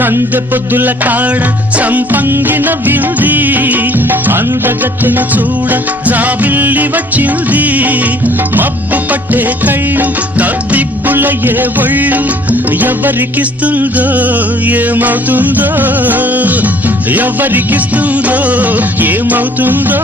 సందె పొద్దుల కాడ సంపంగిన వింది అందగత్తెన చూడ జాబిల్లి వచ్చింది మబ్బు పట్టే కళ్ళు తద్దిబ్బుల ఏ ఒళ్ళు ఎవరికిస్తుందో ఏమవుతుందో ఎవరికిస్తుందో ఏమవుతుందో